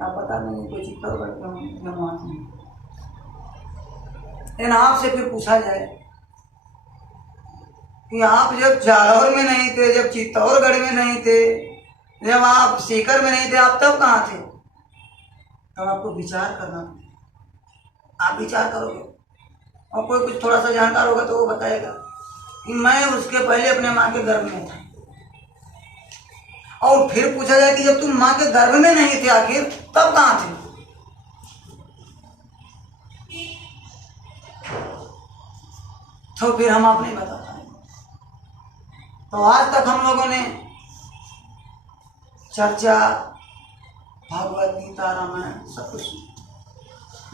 आप बता देंगे कोई चित्तौड़गढ़ के हम वहाँ से। लेकिन आपसे फिर पूछा जाए कि आप जब जालौर में नहीं थे, जब चित्तौड़गढ़ में नहीं थे, जब आप सीकर में नहीं थे, आप तब कहाँ थे? तब आपको विचार करना, आप विचार करोगे और कोई कुछ थोड़ा सा जानकार होगा तो वो बताएगा कि मैं उसके पहले अपने माँ के गर्भ में था। और फिर पूछा जाए कि जब तुम माँ के गर्भ में नहीं थे आखिर तब कहाँ थे? तो फिर हम आप नहीं बता पाएंगे। तो आज तक हम लोगों ने चर्चा भागवत गीता रामायण सब कुछ,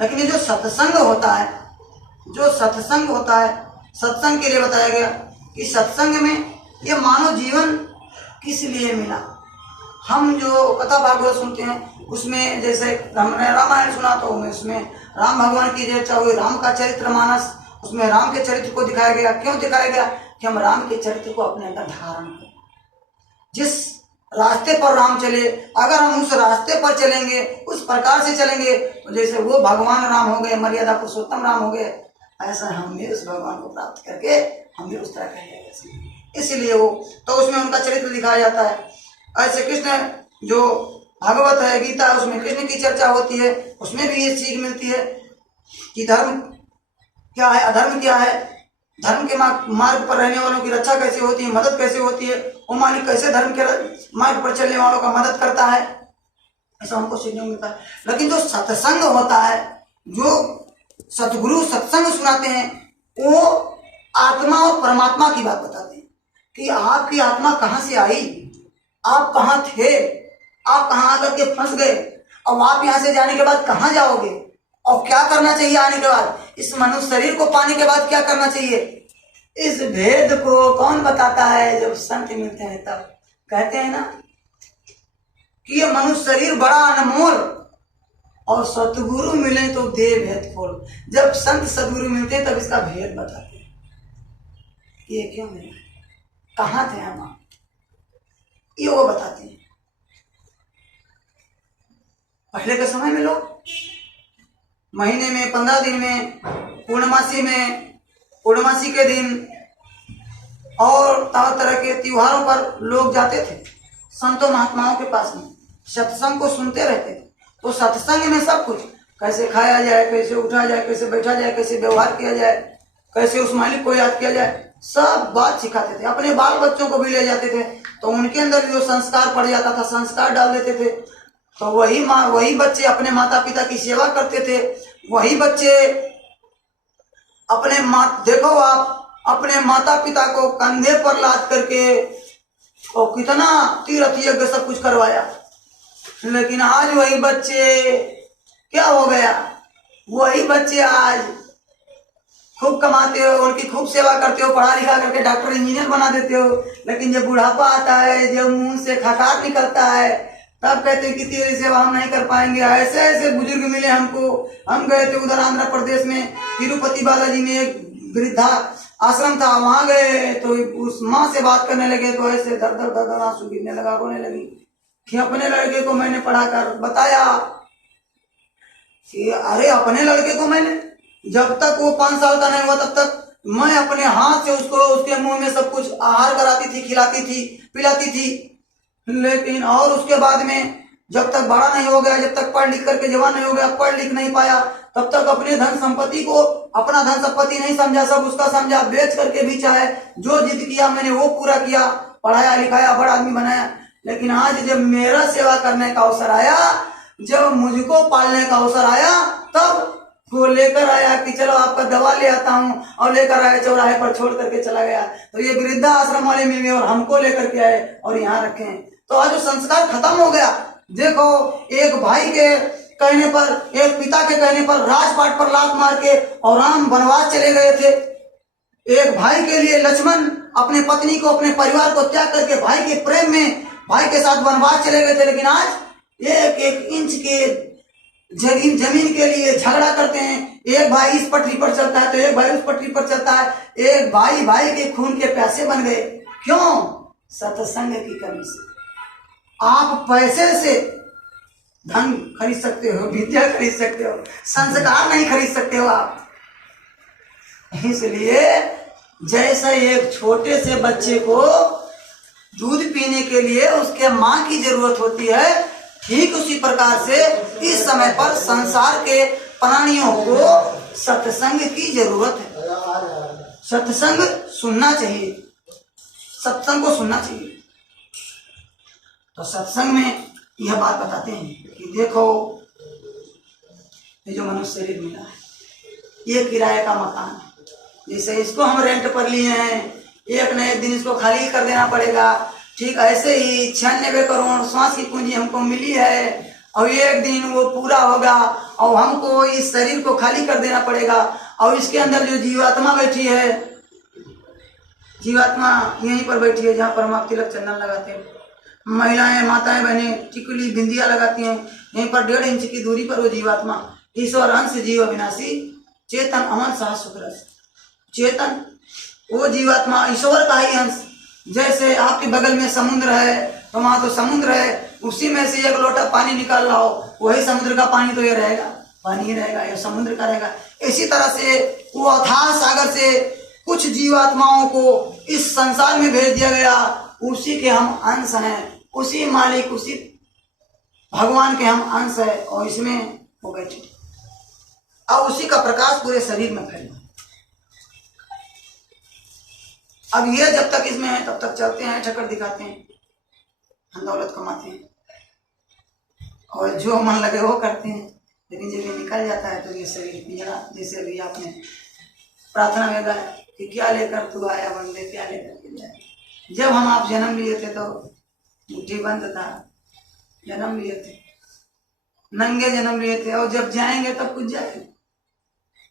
लेकिन ये जो सत्संग होता है, जो सत्संग होता है, सत्संग के लिए बताया गया कि सत्संग में ये मानव जीवन किस लिए मिला। हम जो कथा भागवत सुनते हैं उसमें जैसे हमने रामायण सुना तो उसमें राम भगवान की चर्चा हुई, राम का चरित्र मानस, उसमें राम के चरित्र को दिखाया गया। क्यों दिखाया गया? कि हम राम के चरित्र को अपने अंदर धारण करें। जिस रास्ते पर राम चले, अगर हम उस रास्ते पर चलेंगे, उस प्रकार से चलेंगे, तो जैसे वो भगवान राम हो गए, मर्यादा पुरुषोत्तम राम हो गए, ऐसा हम भी उस भगवान को प्राप्त करके हम भी उस तरह कहेंगे। इसलिए वो तो उसमें उनका चरित्र दिखाया जाता है। ऐसे कृष्ण जो भागवत है, गीता, उसमें कृष्ण की चर्चा होती है, उसमें भी ये सीख मिलती है कि धर्म क्या है, अधर्म क्या है, धर्म के मार्ग पर रहने वालों की रक्षा कैसे होती है, मदद कैसे होती है, वो मालिक कैसे धर्म के मार्ग पर चलने वालों का मदद करता है, ऐसा हमको सीखने को मिलता है। लेकिन जो सत्संग होता है, जो सतगुरु सत्संग सुनाते हैं, वो आत्मा और परमात्मा की बात बताते हैं कि आपकी आत्मा कहाँ से आई, आप कहाँ थे, आप कहाँ आकर के फंस गए, और आप यहाँ से जाने के बाद कहाँ जाओगे, और क्या करना चाहिए आने के बाद, इस मनुष्य शरीर को पाने के बाद क्या करना चाहिए। इस भेद को कौन बताता है? जब संत मिलते हैं तब कहते हैं ना कि ये मनुष्य शरीर बड़ा अनमोल, और सतगुरु मिले तो दे भेद खोल। जब संत सदगुरु मिलते हैं तब इसका भेद बताते हैं, ये क्यों मिला, कहाँ थे हम, ये वो बताते हैं। पहले के समय में लोग महीने में 15 दिन में, पूर्णमासी के दिन और तरह तरह के त्योहारों पर लोग जाते थे संतों महात्माओं के पास में, सत्संग को सुनते रहते थे। तो सत्संग में सब कुछ, कैसे खाया जाए, कैसे उठा जाए, कैसे बैठा जाए, कैसे व्यवहार किया जाए, कैसे उस मालिक को याद किया जाए, सब बात सिखाते थे। अपने बाल बच्चों को भी ले जाते थे तो उनके अंदर भी वो संस्कार पड़ जाता था, संस्कार डाल देते थे। तो वही बच्चे अपने माता पिता की सेवा करते थे। वही बच्चे देखो आप अपने माता पिता को कंधे पर लाद करके और कितना तीर्थ यज्ञ सब कुछ करवाया। लेकिन आज वही बच्चे क्या हो गया, वही बच्चे आज खूब कमाते हो, उनकी खूब सेवा करते हो, पढ़ा लिखा करके डॉक्टर इंजीनियर बना देते हो, लेकिन जब बुढ़ापा आता है, जब मुंह से खकार निकलता है, तब कहते हैं कि तेरी सेवा हम नहीं कर पाएंगे। ऐसे ऐसे बुजुर्ग मिले हमको। हम गए थे उधर आंध्र प्रदेश में, तिरुपति बालाजी में एक वृद्धा आश्रम था, वहां गए तो उस माँ से बात करने लगे तो ऐसे दर दर दर दर आंसू गिरने लगा, रोने लगी कि अपने लड़के को मैंने पढ़ाकर बताया कि अरे अपने लड़के को मैंने, जब तक वो 5 साल का नहीं हुआ तब तक मैं अपने हाथ से उसको उसके मुंह में सब कुछ आहार कराती थी, खिलाती थी, पिलाती थी। लेकिन और उसके बाद में जब तक बड़ा नहीं हो गया, जब तक पढ़ लिख करके जवान नहीं हो गया, पढ़ लिख नहीं पाया, तब तक अपने धन संपत्ति को अपना धन संपत्ति नहीं समझा, सब उसका समझा, बेच करके भी चाहे जो जिद किया मैंने वो पूरा किया, पढ़ाया लिखाया, बड़ा आदमी बनाया। लेकिन आज जब मेरा सेवा करने का अवसर आया, जब मुझको पालने का अवसर आया, तब वो लेकर आया कि चलो आपका दवा ले आता हूँ, और लेकर आया चौराहे पर छोड़ करके चला गया। तो ये वृद्धा आश्रम वाले मिल गए और हमको लेकर के आए और यहाँ रखे हैं। तो आज वो संस्कार खत्म हो गया। देखो एक भाई के कहने पर, एक पिता के कहने पर राजपाट पर लात मार के और राम वनवास चले गए थे। एक भाई के लिए लक्ष्मण अपने पत्नी को, अपने परिवार को त्याग करके भाई के प्रेम में भाई के साथ वनवास चले गए थे। लेकिन आज एक एक इंच के जमीन के लिए झगड़ा करते हैं। एक भाई इस पटरी पर चलता है तो एक भाई उस पटरी पर चलता है। एक भाई भाई के खून के प्यासे बन गए। क्यों? सत्संग की कमी से। आप पैसे से धन खरीद सकते हो, विद्या खरीद सकते हो, संस्कार नहीं खरीद सकते हो आप। इसलिए जैसा एक छोटे से बच्चे को दूध पीने के लिए उसके माँ की जरूरत होती है, ठीक उसी प्रकार से इस समय पर संसार के प्राणियों को सत्संग की जरूरत है। सत्संग सुनना चाहिए, सत्संग को सुनना चाहिए। तो सत्संग में यह बात बताते हैं कि देखो ये जो मनुष्य शरीर मिला है ये किराए का मकान है। जैसे इसको हम रेंट पर लिए हैं, एक न एक दिन इसको खाली कर देना पड़ेगा। ठीक ऐसे ही 96 करोड़ श्वास की पूंजी हमको मिली है और एक दिन वो पूरा होगा और हमको इस शरीर को खाली कर देना पड़ेगा। और इसके अंदर जो जीवात्मा बैठी है, जीवात्मा यहीं पर बैठी है जहाँ पर हम आप तिलक चंदन लगाते हैं। महिलाएं, माताएं, बहनें टिकुली बिंदिया लगाती हैं। यहीं पर 1.5 इंच की दूरी पर वो जीवात्मा ईश्वर अंश जीव अविनाशी चेतन अमन साह सुखरस चेतन, वो जीवात्मा ईश्वर का ही अंश। जैसे आपके बगल में समुद्र है तो वहां तो समुद्र है, उसी में से एक लोटा पानी निकाल रहा हो, वही समुद्र का पानी तो ये रहेगा, पानी ही रहेगा, ये समुद्र का रहेगा। इसी तरह से वो अथाह सागर से कुछ जीवात्माओं को इस संसार में भेज दिया गया, उसी के हम अंश हैं, उसी मालिक, उसी भगवान के हम अंश है और इसमें वो बैठे और उसी का प्रकाश पूरे शरीर में फैला। अब ये जब तक इसमें है तब तक चलते हैं, ठक्कर दिखाते हैं, दौलत कमाते हैं और जो मन लगे वो करते हैं। लेकिन जब ये निकल जाता है तो ये शरीर पिंजरा, जैसे अभी आपने प्रार्थना में गाया कि क्या लेकर तू आया बंदे, क्या लेकर के जाए। जब हम आप जन्म लिए थे तो मुट्ठी बंद था, जन्म लिए थे, नंगे जन्म लिए थे और जब जाएंगे तब कुछ जाएंगे।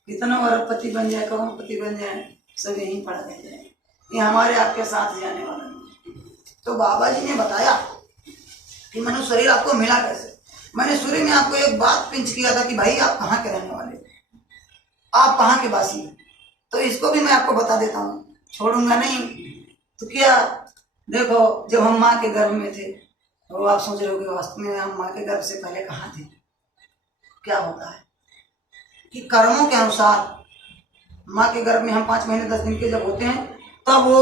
कितना अरबपति बन जाए, करोड़पति बन जाए, सब यहीं पड़ा रह जाए, ये हमारे आपके साथ जाने वाला नहीं। तो बाबा जी ने बताया कि मनुष्य शरीर आपको मिला कैसे। मैंने शुरू में आपको एक बात पिंच किया था कि भाई आप कहाँ के रहने वाले, आप कहाँ के वासी हैं, तो इसको भी मैं आपको बता देता हूँ, छोड़ूंगा नहीं। तो क्या देखो, जब हम माँ के गर्भ में थे तो आप सोच रहे हो कि वास्तव में हम माँ के गर्भ से पहले कहाँ थे। क्या होता है कि कर्मों के अनुसार माँ के गर्भ में हम 5 महीने 10 दिन के जब होते हैं तब वो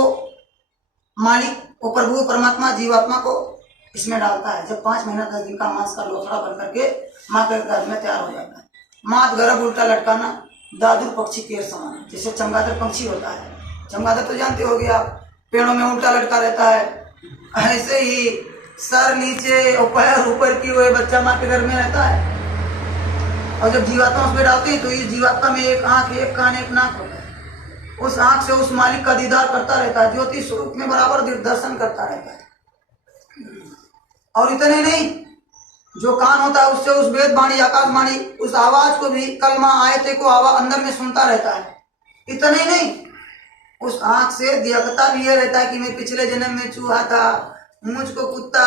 मालिक, वो प्रभु परमात्मा जीवात्मा को इसमें डालता है। जब 5 महीना 10 दिन का मांस का लोथड़ा बन करके माँ के गर्भ में तैयार हो जाता है। माँ गर्भ उल्टा लटकाना दादुर पक्षी के समान, जैसे चमगादड़ पक्षी होता है। चमगादड़ तो जानते होगे आप, पेड़ों में उल्टा लटका रहता है। ऐसे ही सर नीचे और पैर ऊपर की हुए बच्चा माँ के गर्भ में रहता है। और जब जीवात्मा उसमें डालते हैं तो इस जीवात्मा में एक आंख, एक कान, एक नाक होता है। उस आंख से उस मालिक का दीदार करता रहता है, ज्योति स्वरूप में बराबर दर्शन करता रहता है। और इतने नहीं, जो कान होता है उससे उस वेद वाणी, आकाश वाणी, उस आवाज को भी, कलमा आयते को आवाज अंदर में सुनता रहता है। इतने नहीं, उस आंख से देखता भी ये रहता है कि मैं पिछले जन्म में चूहा था, मुझको कुत्ता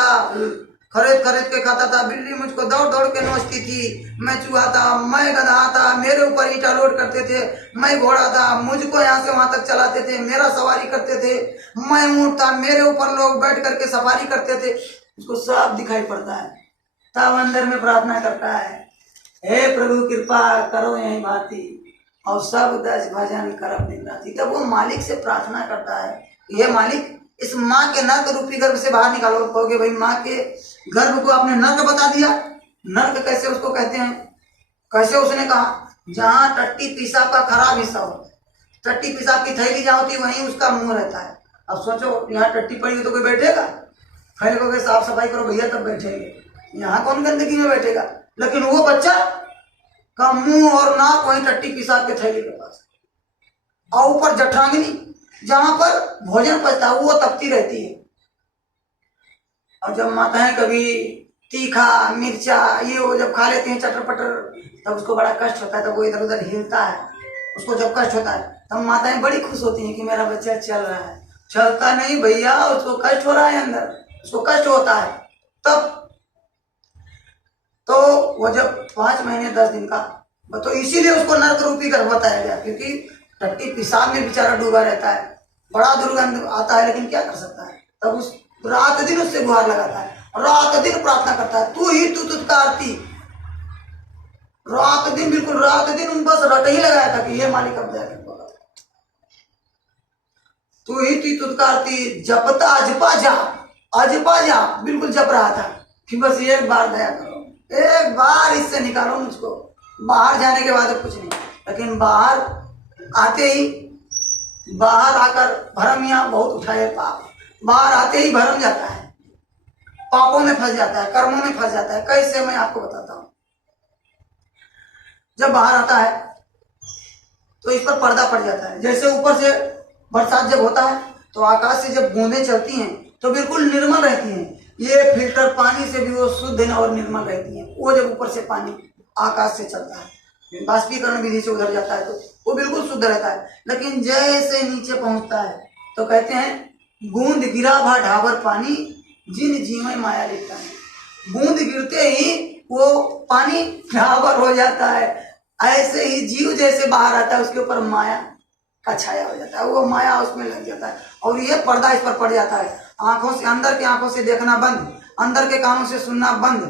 खरीद खरीद के खाता था, बिल्ली मुझको दौड़ दौड़ के नोचती थी, मैं चूहा था, मैं गधा था, मेरे ऊपर ईंटा लोड करते थे, मैं घोड़ा था, मुझको यहाँ से वहां तक चलाते थे, मेरा सवारी करते थे, मैं ऊँट था, मेरे ऊपर लोग बैठ करके सफारी करते थे। उसको सब दिखाई पड़ता है। तब अंदर में प्रार्थना करता है, हे प्रभु कृपा करो यही भांति और सब दस भजन करब दिन राति। तब वो मालिक से प्रार्थना करता है, ये मालिक इस माँ के नर्क रूपी गर्भ से बाहर निकालो। कहोगे भाई माँ के गर्भ को आपने नर्क बता दिया। नर्क कैसे उसको कहते हैं, कैसे उसने कहा, जहाँ टट्टी पेशाब का खराब हिस्सा होता है, टट्टी पेशाब की थैली जहाँ होती है वहीं उसका मुंह रहता है। अब सोचो यहाँ टट्टी पड़ी तो कोई बैठेगा, पहले कहोगे साफ सफाई करो भैया तब बैठेंगे, यहाँ कौन गंदगी में बैठेगा। लेकिन वो बच्चा का मुंह और नाक वहीं टट्टी पेशाब के थैली के पास, और ऊपर जठरांगनी जहां पर भोजन पचता है वो तपती रहती है। और जब माताएं कभी तीखा मिर्चा ये वो जब खा लेती हैं चटर पटर, तब उसको बड़ा कष्ट होता है, तब वो इधर उधर हिलता है, उसको जब कष्ट होता है तब माताएं बड़ी खुश होती हैं कि मेरा बच्चा चल रहा है। चलता नहीं भैया, उसको कष्ट हो रहा है, अंदर उसको कष्ट होता है। तब तो वो जब 5 महीने 10 दिन का, तो इसीलिए उसको नर्क रूपी गर्भ बताया गया, क्योंकि टट्टी पेशाब में बेचारा डूबा रहता है, बड़ा दुर्गंध आता है, लेकिन क्या कर सकता है। तब उस रात दिन उससे गुहार लगाता है, रात दिन प्रार्थना करता है, तू ही तू तुझका आरती, रात दिन, बिल्कुल रात दिन उन बस रट ही लगाया था कि ये मालिक अब दया कर बोला, तू ही थी तुदकारती जपता अजपा जा, बिल्कुल जप रहा था कि बस एक बार दया करो, एक बार इससे निकालो मुझको। बाहर जाने के बाद कुछ नहीं, लेकिन बाहर आते ही, बाहर आकर भरम यहाँ बहुत उठाए पाप, बाहर आते ही भरम जाता है, पापों में फंस जाता है, कर्मों में फंस जाता है। कैसे, मैं आपको बताता हूँ। जब बाहर आता है तो इस पर पर्दा पड़ जाता है। जैसे ऊपर से बरसात जब होता है तो आकाश से जब बूंदें चलती हैं तो बिल्कुल निर्मल रहती हैं, ये फिल्टर पानी से भी वो शुद्ध और निर्मल रहती हैं। वो जब ऊपर से पानी आकाश से चलता है, बाष्पीकरण विधि से उधर जाता है तो वो बिल्कुल शुद्ध रहता है। लेकिन जैसे नीचे पहुंचता है तो कहते हैं बूंद गिरा भा ढाबर पानी, जिन जीव माया लिखता है। बूंद गिरते ही वो पानी ढाबर हो जाता है। ऐसे ही जीव जैसे बाहर आता है उसके ऊपर माया का छाया हो जाता है, वो माया उसमें लग जाता है और ये पर्दा इस पर पड़ जाता है। आंखों से, अंदर की आंखों से देखना बंद, अंदर के कानों से सुनना बंद,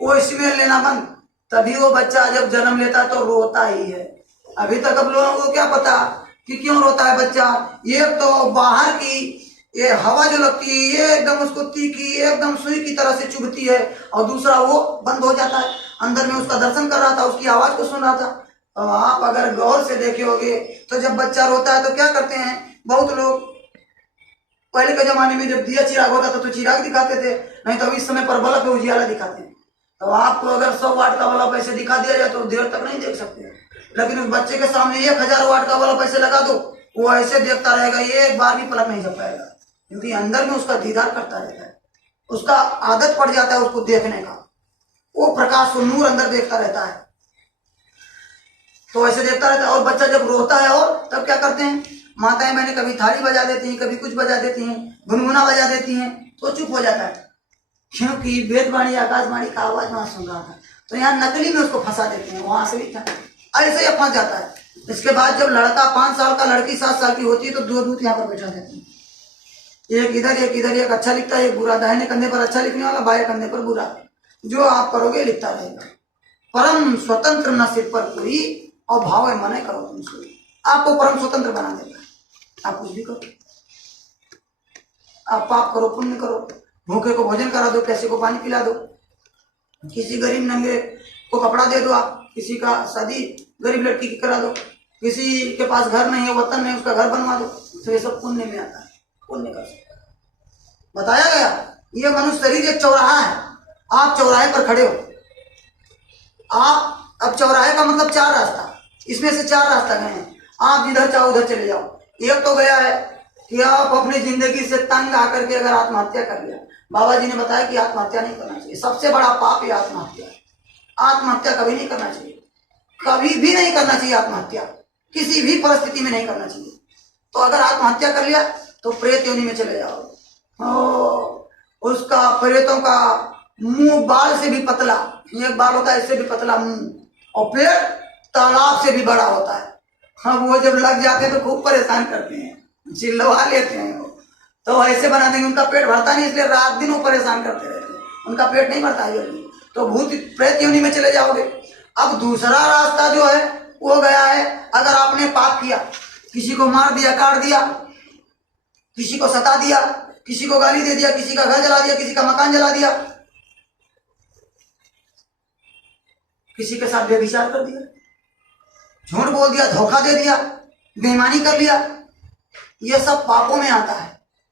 वो स्मेल लेना बंद। तभी वो बच्चा जब जन्म लेता है तो रोता ही है। अभी तक अब लोगों को क्या पता कि क्यों रोता है बच्चा। ये तो बाहर की ये हवा जो लगती है ये एकदम उसको तीखी, एकदम सुई की तरह से चुभती है, और दूसरा वो बंद हो जाता है। अंदर में उसका दर्शन कर रहा था, उसकी आवाज को सुन रहा था। तो आप अगर गौर से देखे होगे तो जब बच्चा रोता है तो क्या करते हैं बहुत लोग, पहले के जमाने में जब दिया चिराग होता था तो चिराग दिखाते थे, नहीं तो इस समय पर बल्ब पे उजियाला दिखाते हैं। तो आपको अगर 100 वाट का बल्ब ऐसे दिखा दिया जाए तो देर तक नहीं देख सकते, लेकिन उस बच्चे के सामने 1000 वाट का बल्ब ऐसे लगा दो, वो ऐसे देखता रहेगा, ये एक बार भी पलक नहीं झपकाएगा पाएगा, क्योंकि अंदर में उसका दीदार करता रहता है, उसका आदत पड़ जाता है उसको देखने का, वो प्रकाश को नूर अंदर देखता रहता है, तो ऐसे देखता रहता है। और बच्चा जब रोता है और तब क्या करते हैं माताएं, मैंने कभी थाली बजा देती हैं, कभी कुछ बजा देती हैं, गुनगुना बजा देती हैं, तो चुप हो जाता है, क्योंकि वेदवाणी आकाशवाणी का आवाज वहां सुन रहा था। तो यहाँ नकली में उसको फंसा देते हैं, वहां से भी ऐसे ही फंस जाता है। इसके बाद जब लड़का 5 साल का, लड़की 7 साल की होती है तो 2 दूत यहाँ पर बैठा देते हैं, एक इधर एक इधर, एक अच्छा लिखता है एक बुरा, दाहिने कंधे पर अच्छा लिखने वाला, बाएं कंधे पर बुरा, जो आप करोगे लिखता रहेगा। परम स्वतंत्र न सिर पर कोई, और भाव है मने करो तुम सोई। आपको परम स्वतंत्र बना देगा, आप कुछ भी करो, आप पाप करो पुण्य करो, भूखे को भोजन करा दो, प्यासे को पानी पिला दो, किसी गरीब नंगे को कपड़ा दे दो, आप किसी का शादी गरीब लड़की की करा दो, किसी के पास घर नहीं है, वतन नहीं, उसका घर बनवा दो, तो ये सब पुण्य में आता है, पुण्य कर सकते। बताया गया ये मनुष्य शरीर एक चौराहा है, आप चौराहे पर खड़े हो, आप अब चौराहे का मतलब 4 रास्ता, इसमें से 4 रास्ता गए हैं, आप जिधर चाहो उधर चले जाओ। एक तो गया है कि आप अपनी जिंदगी से तंग आकर के अगर आत्महत्या कर लिया, बाबा जी ने बताया कि आत्महत्या नहीं करना चाहिए, सबसे बड़ा पाप है आत्महत्या। आत्महत्या कभी नहीं करना चाहिए, कभी भी नहीं करना चाहिए आत्महत्या, किसी भी परिस्थिति में नहीं करना चाहिए। तो अगर आत्महत्या कर लिया तो प्रेत योनि में चले जाओ, उसका प्रेतों का मुंह बाल से भी पतला, एक बाल होता है इससे भी पतला मुंह, और फिर तालाब से भी बड़ा होता है। हाँ, वो जब लग जाते हैं तो खूब परेशान करते हैं, चिल्लवा लेते हैं वो, तो ऐसे बना देंगे, उनका पेट भरता नहीं, इसलिए रात दिन वो परेशान करते रहते हैं, उनका पेट नहीं भरता है जल्दी, तो भूत प्रेत योनि में चले जाओगे। अब दूसरा रास्ता जो है वो गया है, अगर आपने पाप किया, किसी को मार दिया, काट दिया, किसी को सता दिया, किसी को गाली दे दिया, किसी का घर जला दिया, किसी का मकान जला दिया, किसी के साथ बेविचार कर दिया, झूठ बोल दिया, धोखा दे दिया, बेईमानी कर लिया, ये सब पापों में आता है।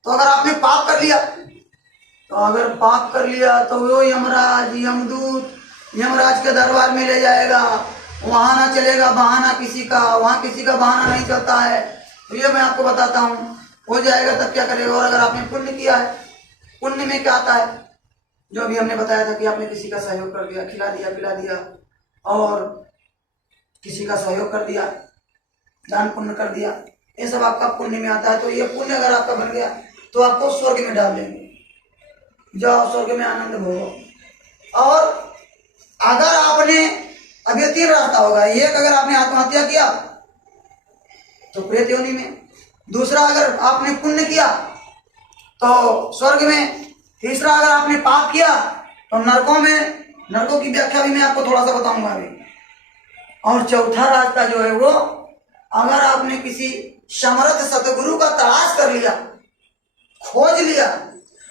तो अगर आपने पाप कर लिया, तो अगर पाप कर लिया तो वो यमराज, यमदूत यमराज के दरबार में ले जाएगा, वहां ना चलेगा बहाना किसी का, वहां किसी का बहाना नहीं चलता है। तो ये मैं आपको बताता हूँ, हो जाएगा तब क्या करेगा। और अगर आपने पुण्य किया है, पुण्य में क्या आता है, जो अभी हमने बताया था कि आपने किसी का सहयोग कर दिया, खिला दिया, पिला दिया, और किसी का सहयोग कर दिया, दान पुण्य कर दिया, ये सब आपका पुण्य में आता है। तो ये पुण्य अगर आपका बन गया तो आपको स्वर्ग में डाल देंगे, जाओ स्वर्ग में आनंद भोगो। और अगर आपने, अब ये 3 रास्ता होगा, एक अगर आपने आत्महत्या किया तो प्रेत योनि में, दूसरा अगर आपने पुण्य किया तो स्वर्ग में, तीसरा अगर आपने पाप किया तो नरकों में, नरकों की व्याख्या भी मैं आपको थोड़ा सा बताऊंगा अभी। और चौथा रास्ता जो है वो, अगर आपने किसी समर्थ सतगुरु का तलाश कर लिया, खोज लिया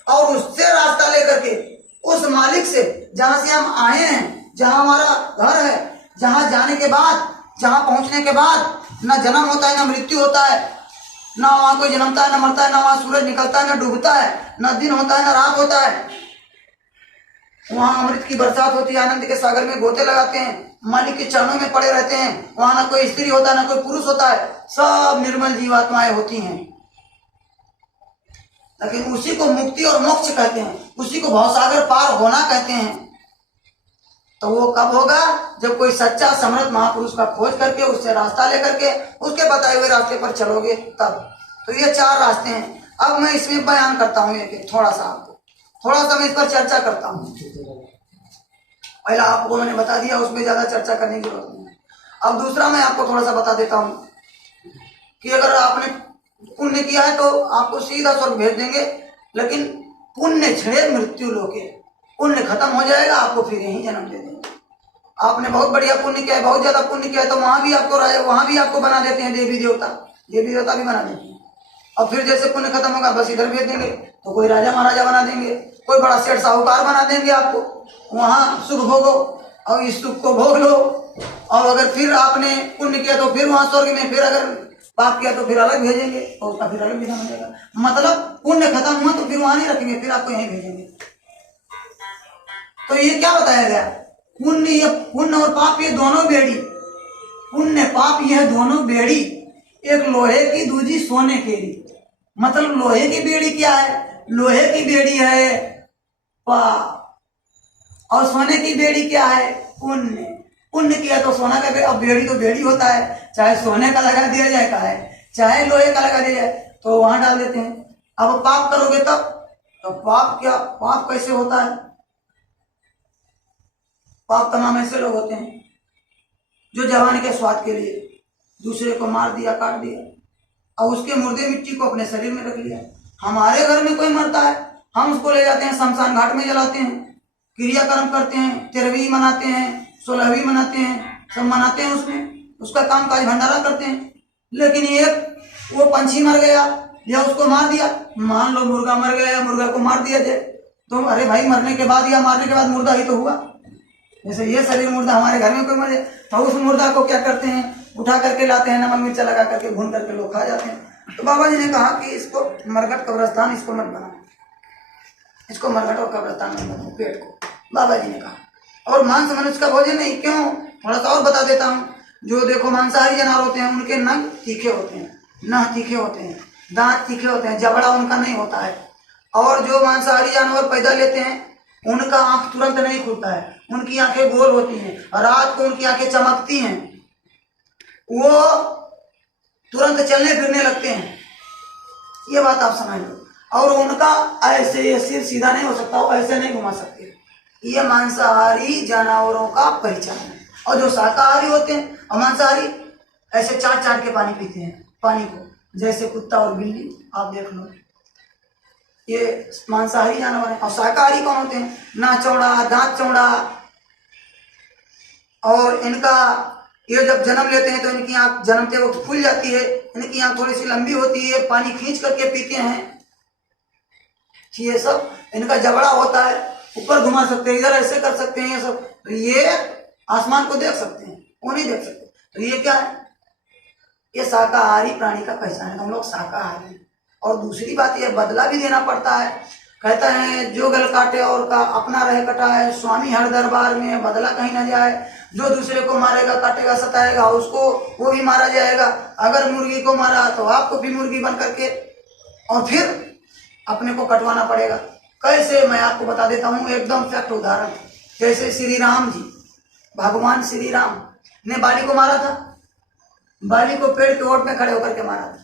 और उससे रास्ता लेकर के उस मालिक से, जहां से हम आए हैं, जहां हमारा घर है, जहां जाने के बाद, जहां पहुंचने के बाद न जन्म होता है, न मृत्यु होता है, ना वहां कोई जन्मता है, न मरता है, ना वहां सूरज निकलता है, न डूबता है, न दिन होता है, न रात होता है, वहां अमृत की बरसात होती है, आनंद के सागर में गोते लगाते हैं, मालिक के चरणों में पड़े रहते हैं, वहां ना कोई स्त्री होता है, ना कोई पुरुष होता है, सब निर्मल जीवात्माएं होती हैं। लेकिन उसी को मुक्ति और मोक्ष कहते हैं, उसी को भवसागर पार होना कहते हैं। तो वो कब होगा? जब कोई सच्चा समर्थ महापुरुष का खोज करके उससे रास्ता लेकर के उसके बताए हुए रास्ते पर चलोगे तब। तो ये 4 रास्ते हैं। अब मैं इसमें बयान करता हूँ एक थोड़ा सा मैं इस पर चर्चा करता हूँ। पहला आपको मैंने बता दिया, उसमें ज्यादा चर्चा करने की जरूरत नहीं है। अब दूसरा मैं आपको थोड़ा सा बता देता हूँ कि अगर आपने पुण्य किया है तो आपको सीधा स्वर्ग भेज देंगे, लेकिन पुण्य छिड़े मृत्यु लोके, पुण्य खत्म हो जाएगा, आपको फिर यही जन्म दे देंगे। आपने बहुत बढ़िया पुण्य किया है, बहुत ज्यादा पुण्य किया है, तो वहां भी आपको राजा, वहां भी आपको बना देते हैं देवी देवता भी बना देते हैं। और फिर जैसे पुण्य खत्म होगा बस इधर भेज देंगे, तो कोई राजा महाराजा बना देंगे, कोई बड़ा सेठ साहूकार बना देंगे आपको, वहां सुख भोगो और इस सुख को भोग लो। और अगर फिर आपने पुण्य किया तो फिर वहां स्वर्ग में, फिर अगर पाप किया तो फिर अलग भेजेंगे और उसका फिर अलग विधान हो जाएगा। मतलब पुण्य खत्म हुआ तो फिर वहां नहीं रखेंगे, फिर आपको यहीं भेजेंगे। तो ये क्या बताया गया? पुण्य और पाप ये दोनों बेड़ी, पुण्य पाप यह दोनों बेड़ी, एक लोहे की दूजी सोने की। मतलब लोहे की बेड़ी क्या है? लोहे की बेड़ी है पाप, और सोने की बेड़ी क्या है? पुण्य। पुण्य किया तो सोना का बेड़ी, अब बेड़ी तो बेड़ी होता है, चाहे सोने का लगा दिया जाए का है, चाहे लोहे का लगा दिया जाए, तो वहां डाल देते हैं। अब पाप करोगे तब, तो पाप क्या, पाप कैसे होता है? पाप तमाम ऐसे लोग होते हैं जो जवानी के स्वाद के लिए दूसरे को मार दिया, काट दिया और उसके मुर्दे मिट्टी को अपने शरीर में रख लिया। हमारे घर में कोई मरता है, हम उसको ले जाते हैं शमशान घाट में जलाते हैं, क्रियाकर्म करते हैं, 13वीं मनाते हैं, 16वीं मनाते हैं, सब मनाते हैं, उसमें उसका काम काज भंडारा करते हैं। लेकिन एक वो पंछी मर गया या उसको मार दिया, मान लो मुर्गा मर गया, मुर्गा को मार दिया जाए, तो अरे भाई मरने के बाद या मारने के बाद मुर्दा ही तो हुआ। जैसे ये शरीर मुर्दा, हमारे घर में कोई मर जाए तो उस मुर्दा को क्या करते हैं, उठा करके लाते हैं, नमक मिर्चा लगा करके भून करके लोग खा जाते हैं। तो बाबा जी ने कहा कि इसको मरघट कब्रस्तान इसको मत बनाओ, इसको मरघट और कब्रस्तान मत बनाओ, पेट को, बाबा जी ने कहा। और मांस मनुष्य का भोजन नहीं, क्यों? थोड़ा सा और बता देता हूँ। जो देखो मांसाहारी जानवर होते हैं उनके नख तीखे होते हैं, नह तीखे होते हैं, दांत तीखे होते हैं, जबड़ा उनका नहीं होता है। और जो मांसाहारी जानवर पैदा लेते हैं उनका आंख तुरंत नहीं खुलता है, उनकी आंखें गोल होती हैं, रात को उनकी आंखें चमकती हैं, वो तुरंत चलने फिरने लगते हैं। ये बात आप समझ लो। और उनका ऐसे ये सिर सीधा नहीं हो सकता, वो ऐसे नहीं घुमा सकते। ये मांसाहारी जानवरों का पहचान है। और जो शाकाहारी होते हैं और मांसाहारी ऐसे चाट चाट के पानी पीते हैं, पानी को, जैसे कुत्ता और बिल्ली, आप देख लो, ये मांसाहारी जानवर है। और शाकाहारी कौन होते हैं? ना चौड़ा, दांत चौड़ा, और इनका ये जब जन्म लेते हैं तो इनकी आंख जन्मते वक्त खुल जाती है, इनकी आंख थोड़ी सी लंबी होती है, पानी खींच करके पीते हैं। ये सब इनका जबड़ा होता है, ऊपर घुमा सकते हैं, इधर ऐसे कर सकते हैं, ये सब। तो ये आसमान को देख सकते हैं, वो नहीं देख सकते। तो ये क्या है? ये शाकाहारी प्राणी का पहचान है, हम लोग शाकाहारी। और दूसरी बात, ये बदला भी देना पड़ता है। कहता है जो गल काटे और का अपना रहे कटा है, स्वामी हर दरबार में बदला कहीं न जाए। जो दूसरे को मारेगा, काटेगा, सताएगा, उसको वो भी मारा जाएगा। अगर मुर्गी को मारा तो आपको भी मुर्गी बन करके और फिर अपने को कटवाना पड़ेगा। कैसे? मैं आपको बता देता हूँ एकदम फैक्ट उदाहरण। जैसे श्री राम जी, भगवान श्री राम ने बाली को मारा था, बाली को पेड़ के ओट में खड़े होकर के मारा था।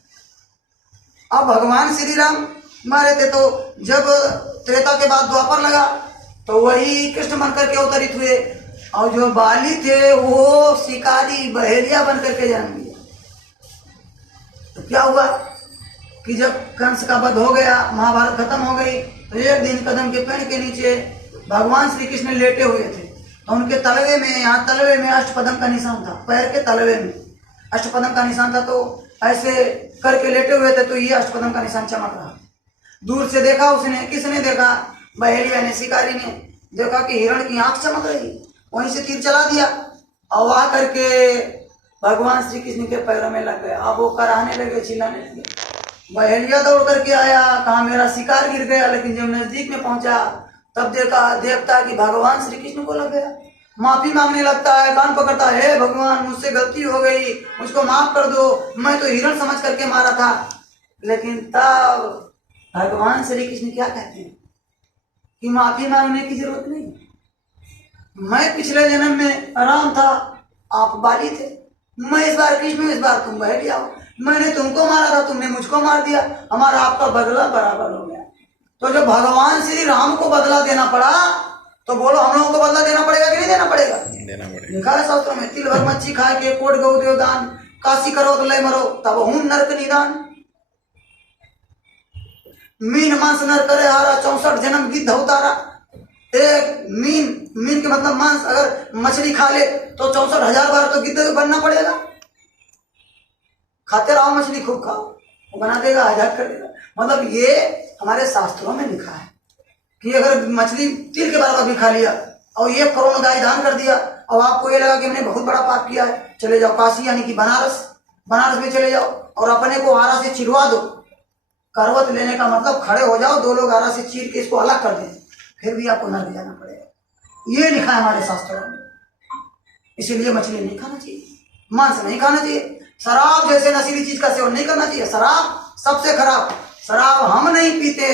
अब भगवान श्री राम मारे थे, तो जब त्रेता के बाद द्वापर लगा तो वही कृष्ण बन करके अवतरित हुए, और जो बाली थे वो शिकारी बहेलिया बन करके जन्म लिया। तो क्या हुआ कि जब कंस का वध हो गया, महाभारत खत्म हो गई, तो एक दिन कदम के पेड़ के नीचे भगवान श्री कृष्ण लेटे हुए थे। तो उनके तलवे में, यहाँ तलवे में अष्टपदम का निशान था, पैर के तलवे में अष्टपदम का निशान था। तो ऐसे करके लेटे हुए थे, तो ये अष्टपदम का निशान चमक रहा। दूर से देखा उसने, किसने देखा? बहेलिया ने, शिकारी ने देखा कि हिरण की आंख चमक रही, वहीं से तीर चला दिया और आ करके भगवान श्री कृष्ण के पैरों में लग गया। अब वो कराहने लगे, चिल्लाने लगे। बहेलिया दौड़ करके आया, कहा मेरा शिकार गिर गया। लेकिन जब नजदीक में पहुंचा तब देखता कि भगवान श्री कृष्ण को लग गया। माफी मांगने लगता है, कान पकड़ता है, हे भगवान मुझसे गलती हो गई, मुझको माफ कर दो, मैं तो हिरण समझ करके मारा था। लेकिन तब भगवान श्री कृष्ण क्या कहते हैं कि माफी मांगने की जरूरत नहीं, मैं पिछले जन्म में राम था, आप बाली थे, मैं इस बार कृष्ण हूं, इस बार तुम बहेलिया हो, मैंने तुमको मारा था, तुमने मुझको मार दिया, हमारा आपका बदला बराबर हो गया। तो जब भगवान श्री राम को बदला देना पड़ा, तो बोलो हम लोगों को बदला देना पड़ेगा कि नहीं देना पड़ेगा? देना पड़ेगा। लिखा है शास्त्रों में, तिल भर मच्छी खा के कोट गौ देवदान, काशी करो तो लय मरो, तब हूं नरक निदान। मीन मांस नर करे हारा, 64 जन्म गिद्ध उतारा। एक मीन के मतलब मांस, अगर मछली खा ले तो 64,000 बार तो गिद्ध बनना पड़ेगा। खाते रहो मछली, खूब खाओ, वो बना देगा, आजाद कर देगा। मतलब ये हमारे शास्त्रों में लिखा है कि अगर मछली तिल के बराबर भी खा लिया और 1 करोड़ गाय दान कर दिया और आपको ये लगा कि मैंने बहुत बड़ा पाप किया है, चले जाओ काशी यानी कि बनारस में चले जाओ और अपने को आरा से चिरवा दो। करवत लेने का मतलब खड़े हो जाओ, 2 लोग आरा से चीर के इसको अलग कर दें, फिर भी आपको नरक जाना पड़ेगा। ये लिखा है हमारे शास्त्रों में। इसीलिए मछली नहीं खाना चाहिए, मांस नहीं खाना चाहिए, शराब जैसे नशीली चीज का सेवन नहीं करना चाहिए। शराब सबसे खराब, शराब हम नहीं पीते,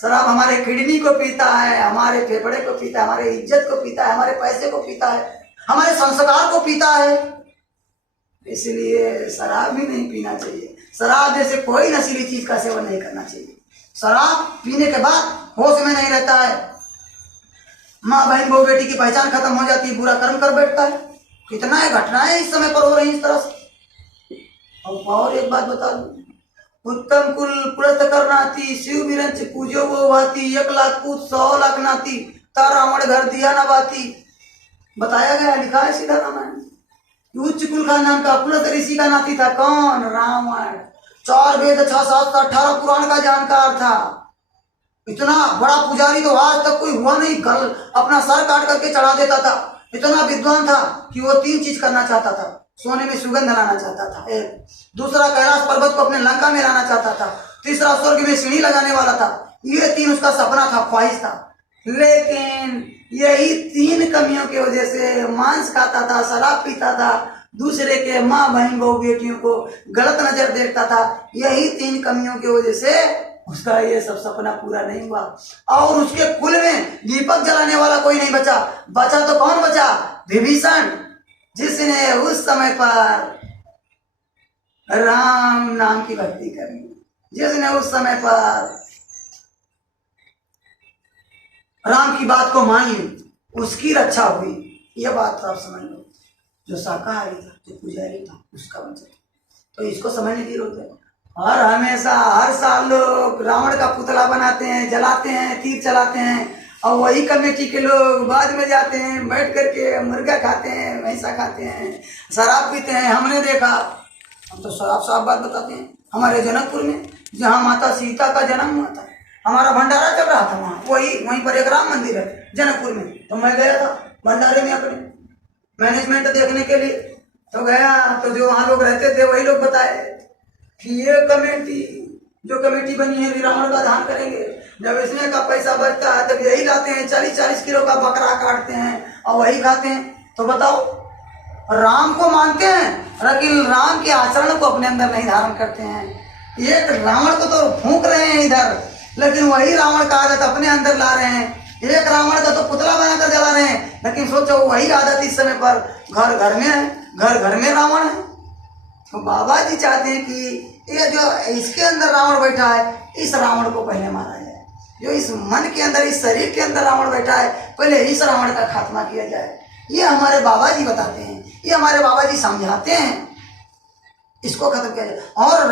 शराब हमारे किडनी को पीता है, हमारे फेफड़े को पीता है, हमारे इज्जत को पीता है, हमारे पैसे को पीता है, हमारे संस्कार को पीता है। इसलिए शराब भी नहीं पीना चाहिए। शराब जैसे कोई नशीली चीज का सेवन नहीं करना चाहिए। शराब पीने के बाद होश में नहीं रहता है, माँ बहन बहू बेटी की पहचान खत्म हो जाती है, बुरा कर्म कर बैठता है। कितना घटनाएं इस समय पर हो रही इस तरह से। और एक बात बता दूं, उत्तम कुल पुरत करनाती, शिव बिरंच पूजो वो भाती, 1 लाख पूत 100 लाख नाती, ता रावण घर दिया न बाती। बताया गया, लिखा है सीधा रामायण। उच्च कुल खानदान का पुरत ऋषि का नाती था, कौन? रावण। 4 वेद 6 शास्त्र 18 पुराण का जानकार था। इतना बड़ा पुजारी तो आज तक कोई हुआ नहीं, कल अपना सर काट करके चढ़ा देता था। इतना विद्वान था कि वो 3 चीज करना चाहता था। सोने में सुगंध लाना चाहता था, एक दूसरा कैलाश पर्वत को अपने लंका में लाना चाहता था, तीसरा स्वर्ग में सीढ़ी लगाने वाला था। ये 3 उसका सपना था, ख्वाहिश था। लेकिन यही 3 कमियों की वजह से मांस खाता था, शराब पीता था, दूसरे के माँ बहन बहू बेटियों को गलत नजर देखता था। यही 3 कमियों की वजह से उसका ये सब सपना पूरा नहीं हुआ। और उसके कुल में दीपक जलाने वाला कोई नहीं बचा। बचा तो कौन बचा? विभीषण, जिसने उस समय पर राम नाम की भक्ति करी, जिसने उस समय पर राम की बात को मान ली, उसकी रक्षा हुई। यह बात तो आप समझ लो। जो शाकाहारी था, जो पुजारी था, उसका वंशज। तो इसको समझने की जरूरत है। और हमेशा हर साल लोग रावण का पुतला बनाते हैं, जलाते हैं, तीर चलाते हैं, और वही कमेटी के लोग बाद में जाते हैं, बैठ करके मुर्गा खाते हैं, भैंसा खाते हैं, शराब पीते हैं। हमने देखा, हम तो साफ बात बताते हैं। हमारे जनकपुर में जहाँ माता सीता का जन्म हुआ था, हमारा भंडारा चल रहा था, वहीं पर एक राम मंदिर है जनकपुर में। तो मैं गया था भंडारे में अपने मैनेजमेंट देखने के लिए। तो गया तो जो वहाँ लोग रहते थे वही लोग बताए कि ये कमेटी, जो कमेटी बनी है, रावण का दान करेंगे। जब इसमें का पैसा बचता है तब यही लाते हैं, 40-40 किलो का बकरा काटते हैं और वही खाते हैं। तो बताओ, राम को मानते हैं लेकिन राम के आचरण को अपने अंदर नहीं धारण करते हैं। एक रावण को तो फूंक रहे हैं इधर, लेकिन वही रावण का आदत अपने अंदर ला रहे हैं। एक रावण का तो पुतला बनाकर जला रहे हैं, लेकिन सोचो वही आदत इस समय पर घर घर में है, घर घर में रावण है। तो बाबा जी चाहते हैं कि ये जो इसके अंदर रावण बैठा है, इस रावण को पहले मारा जाए। जो इस मन के अंदर, इस शरीर के अंदर रावण बैठा है, पहले इस रावण का खात्मा किया जाए। ये हमारे बाबा जी बताते हैं, ये हमारे बाबा जी समझाते हैं, इसको खत्म किया जाए। और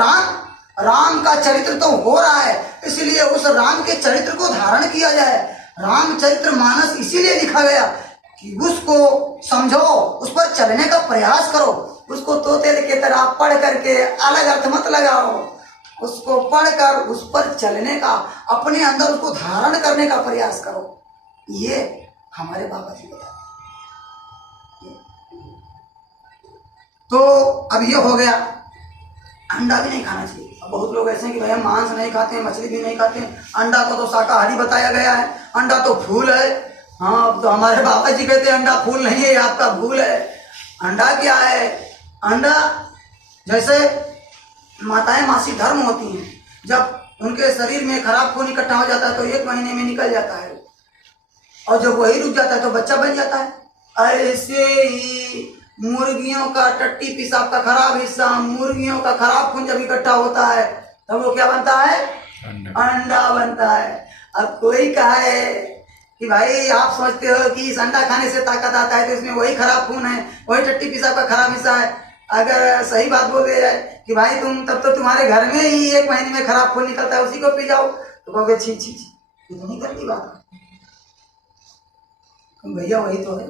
राम का चरित्र तो हो रहा है, इसलिए उस राम के चरित्र को धारण किया जाए। रामचरित्र मानस इसीलिए लिखा गया कि उसको समझो, उस पर चलने का प्रयास करो, उसको तोते की तरह पढ़ करके अलग अर्थ मत लगाओ, उसको पढ़कर उस पर चलने का, अपने अंदर उसको धारण करने का प्रयास करो। ये हमारे बाबा जी बताते। तो अब ये हो गया, अंडा भी नहीं खाना चाहिए। अब बहुत लोग ऐसे हैं कि भाई हम मांस नहीं खाते हैं, मछली भी नहीं खाते हैं, अंडा को तो शाकाहारी बताया गया है, अंडा तो फूल है। हाँ, तो हमारे बाबा जी कहते हैं अंडा फूल नहीं है, आपका भूल है। अंडा क्या है? अंडा जैसे माताएं मासिक धर्म होती हैं, जब उनके शरीर में खराब खून इकट्ठा हो जाता है तो 1 महीने में निकल जाता है, और जब वही रुक जाता है तो बच्चा बन जाता है। ऐसे ही मुर्गियों का टट्टी पेशाब का खराब हिस्सा, मुर्गियों का खराब खून जब इकट्ठा होता है तब वो क्या बनता है? अंडा बनता है। अब कोई कहे कि भाई आप सोचते हो कि इस अंडा खाने से ताकत आता है, तो इसमें वही खराब खून है, वही टट्टी पेशाब का खराब हिस्सा है। अगर सही बात बोल दिया जाए कि भाई तुम तब तो तुम्हारे घर में ही 1 महीने में खराब खून निकलता है, उसी को पी जाओ, तो कहोगे छी छी छी, इतनी गंदी बात। भैया वही तो है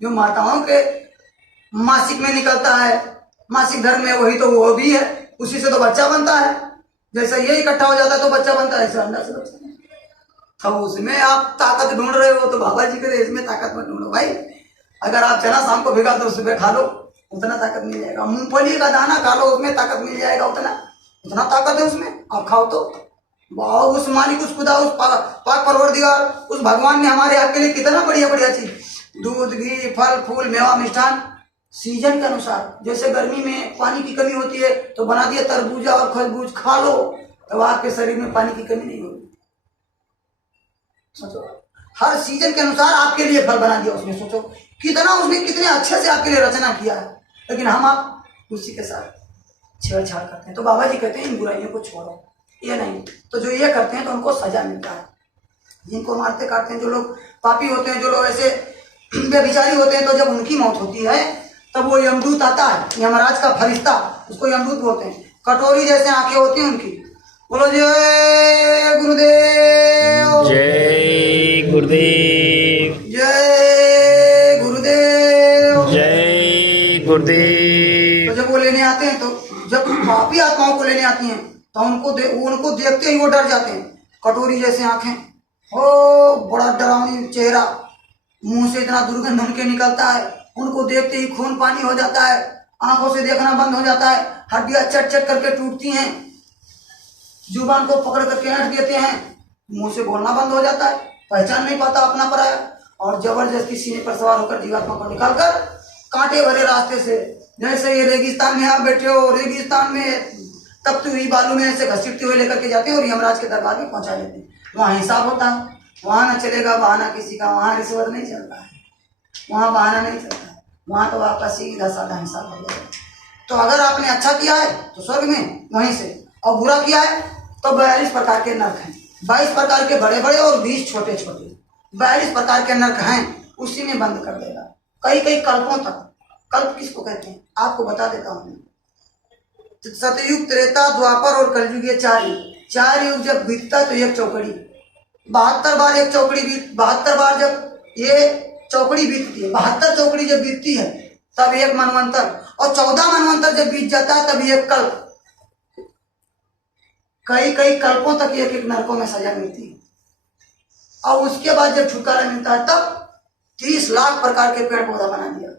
जो माताओं के मासिक में निकलता है, मासिक धर्म में, वही तो वो भी है, उसी से तो बच्चा बनता है। जैसे ये इकट्ठा हो जाता है तो बच्चा बनता है, ऐसे अंडा से बच्चा। तो उसमें आप ताकत ढूंढ रहे हो, तो बाबा जी कहते इसमें ताकत मत ढूंढो भाई। अगर आप चना शाम को भिगा दो, सुबह खा लो, उतना ताकत मिल जाएगा। मूंगफली का दाना खा लो, उसमें ताकत मिल जाएगा, उतना ताकत है उसमें, आप खाओ तो। वाह, उस मालिक, उस खुदा, उस पाक परवरदिगार, उस भगवान ने हमारे आपके लिए कितना बढ़िया बढ़िया चीज, दूध, घी, फल फूल, मेवा, मिष्ठान, सीजन के अनुसार। जैसे गर्मी में पानी की कमी होती है तो बना दिया तरबूजा और खरबूज, खा लो, तो आपके शरीर में पानी की कमी नहीं होगी। सोचो, हर सीजन के अनुसार आपके लिए फल बना दिया उसने। सोचो कितना उसने, कितने अच्छे से आपके लिए रचना किया है, लेकिन हम आप उसी के साथ छेड़छाड़ करते हैं। तो बाबा जी कहते हैं इन बुराइयों को छोड़ो, ये नहीं। तो जो ये करते हैं तो उनको सजा मिलता है। जिनको मारते काटते हैं, जो लोग पापी होते हैं, जो लोग ऐसे व्यभिचारी होते हैं, तो जब उनकी मौत होती है तब वो यमदूत आता है, यमराज का फरिश्ता, उसको यमदूत बोलते हैं। कटोरी जैसे आंखें होती हैं उनकी। बोलो जय गुरुदेव, जय गुरुदेव, जय गुरुदेव, जय गुरुदेव। तो जब वो लेने आते हैं, तो जब पापी आत्माओं को लेने आती हैं तो उनको देखते ही वो डर जाते हैं। कटोरी जैसे आंखें, ओ बड़ा डरावनी चेहरा, मुंह से इतना दुर्गंध उनके निकलता है, उनको देखते ही खून पानी हो जाता है, आंखों से देखना बंद हो जाता है, हड्डियां चट चट करके टूटती हैं, जुबान को पकड़ करके ऐंठ देते हैं, मुंह से बोलना बंद हो जाता है, पहचान नहीं पाता अपना पराया, और जबरदस्ती सीने पर सवार होकर जीवात्मा को निकालकर कांटे भरे रास्ते से, जैसे ये रेगिस्तान में आप बैठे हो, रेगिस्तान में तपती हुई बालू में ऐसे घसीटते हुए लेकर के जाते हैं और यमराज के दरबार में पहुंचा देते हैं। वहाँ हिसाब होता है, वहाँ न चलेगा बहाना किसी का, वहाँ रिश्वत नहीं चलता है, वहाँ बहाना नहीं चलता है, वहाँ तो आपका सीधा साधा हिसाब हो जाएगा। तो अगर आपने अच्छा किया है तो स्वर्ग में वहीं से, और बुरा किया है तो 42 प्रकार के नर्क हैं, 22 प्रकार के बड़े बड़े और 20 छोटे छोटे, 42 प्रकार के नर्क हैं, उसी में बंद कर देगा कई कई कल्पों तक। कल्प किसको कहते हैं आपको बता देता हूँ। सतयुग, त्रेता, द्वापर और कलयुग, ये 4 युग जब बीतता तो एक चौकड़ी, 72 बार एक चौकड़ी 72 बार जब ये चौकड़ी बीतती है, 72 चौकड़ी जब बीतती है तब एक मनवंतर, और 14 मनवंतर जब बीत जाता है तब एक कल्प। कई कई कल्पों तक एक एक नरकों में सजा मिलती है, और उसके बाद जब छुटकारा मिलता है तब 30 लाख प्रकार के पेड़ पौधा बना दिया,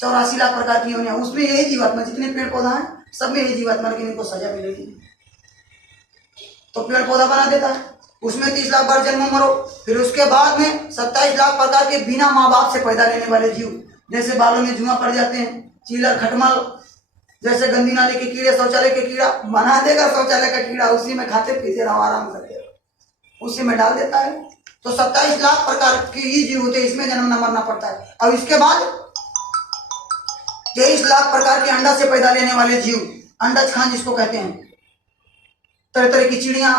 84 लाख प्रकार की योनियां, उसमें यही जीवात्मा, जितने पेड़ पौधा है सब में यही जीवात्मा, लेकिन इनको सजा मिलेगी। तो पेड़ पौधा बना देता है, उसमें 30 लाख बार जन्म मरो, फिर उसके बाद में 27 लाख प्रकार के बिना माँ बाप से पैदा लेने वाले जीव, जैसे बालों में जुआ पड़ जाते हैं, चीलर, खटमल, जैसे गंदी नाली के कीड़े, शौचालय के कीड़ा बना देगा, शौचालय का कीड़ा उसी में खाते पीते रहो, आराम करते रहो, उसी में डाल देता है। तो 27 लाख प्रकार के ही जीव होते हैं, इसमें जन्म न मरना पड़ता है। और इसके बाद 23 लाख प्रकार के अंडा से पैदा लेने वाले जीव, अंडज खान जिसको कहते हैं, तरह तरह की चिड़िया,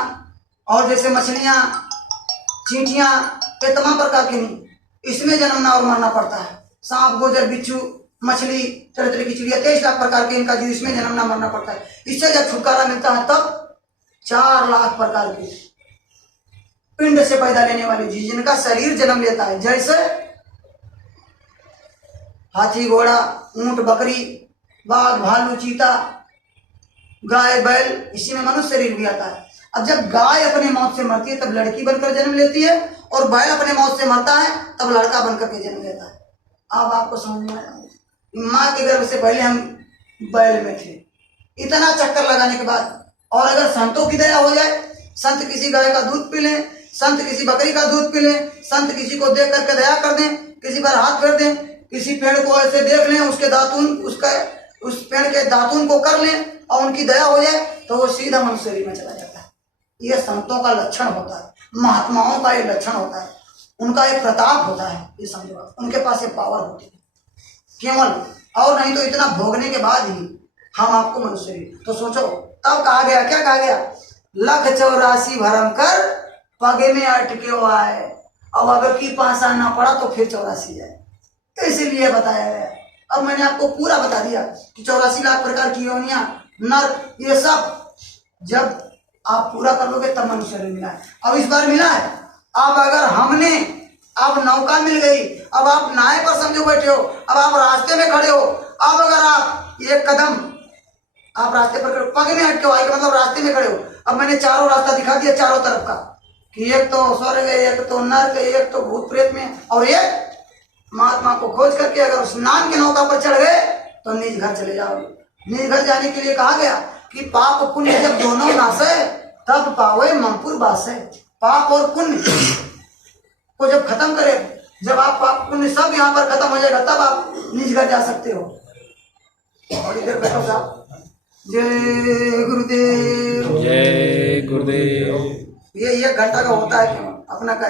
और जैसे मछलियां, चींटियां, ये तमाम प्रकार के नहीं, इसमें जन्मना और मरना पड़ता है। सांप, गोजर, बिच्छू, मछली, तरह तरह की चिड़िया, 23 लाख प्रकार के इनका जीव, इसमें जन्मना मरना पड़ता है। इससे जब छुटकारा मिलता है तब 4 लाख प्रकार के पिंड से पैदा लेने वाली चीज, जिनका शरीर जन्म लेता है, जैसे हाथी, घोड़ा, ऊंट, बकरी, बाघ, भालू, चीता, गाय, बैल, इसी में मनुष्य शरीर भी आता है। अब जब गाय अपने मौत से मरती है तब लड़की बनकर जन्म लेती है, और बैल अपने मौत से मरता है तब लड़का बनकर के जन्म लेता है। अब आपको समझ में आया, माँ के गर्भ से पहले हम बैल में थे। इतना चक्कर लगाने के बाद, और अगर संतों की दया हो जाए, संत किसी गाय का दूध पी लें, संत किसी बकरी का दूध पी लें, संत किसी को देख करके दया कर दें, किसी पर हाथ फेर दें, किसी पेड़ को ऐसे देख लें, उसके दातून, उस पेड़ के दातून को कर लें और उनकी दया हो जाए तो वो सीधा मनुष्य शरीर में चला जाता है। ये संतों का लक्षण होता है, महात्माओं का ये लक्षण होता है, उनका एक प्रताप होता है। ये समझो, उनके पास ये पावर होती है केवल, और नहीं तो इतना भोगने के बाद ही हम आपको मनुष्य शरीर। तो सोचो, तब कहा गया, क्या कहा गया, 184 भरम कर पगे में अटके आए, अब अगर की पासा ना पड़ा तो फिर 84 जाए, इसीलिए बताया गया। अब मैंने आपको पूरा बता दिया कि 84 लाख प्रकार की योनियां, नर्क, ये सब जब आप पूरा कर लोगे तब मनुष्य शरीर मिला है। अब इस बार मिला है। अब अगर हमने, अब नौका मिल गई, अब आप नाव पर समझो बैठे हो, अब आप रास्ते में खड़े हो, अब अगर आप एक कदम आप रास्ते पर पग में हटके हो, मतलब रास्ते में खड़े हो। अब मैंने चारों रास्ता दिखा दिया, चारों तरफ का, कि एक तो स्वर्ग है, एक तो नर्क, एक तो भूत प्रेत में, और एक महात्मा को खोज करके अगर उस नाम के नौका पर चढ़ गए तो निज घर चले जाओगे। निज घर जाने के लिए कहा गया कि पाप पुण्य जब दोनों नाशे तब पावे ममपुर बासे। पाप और पुण्य को जब खत्म करे, जब आप पाप पुण्य सब यहाँ पर खत्म हो जाएगा तब आप निज घर जा सकते हो। और इधर बैठो साहब। जय गुरुदेव। जय गुरुदेव। ये 1 घंटा का होता है, क्यों अपना क्या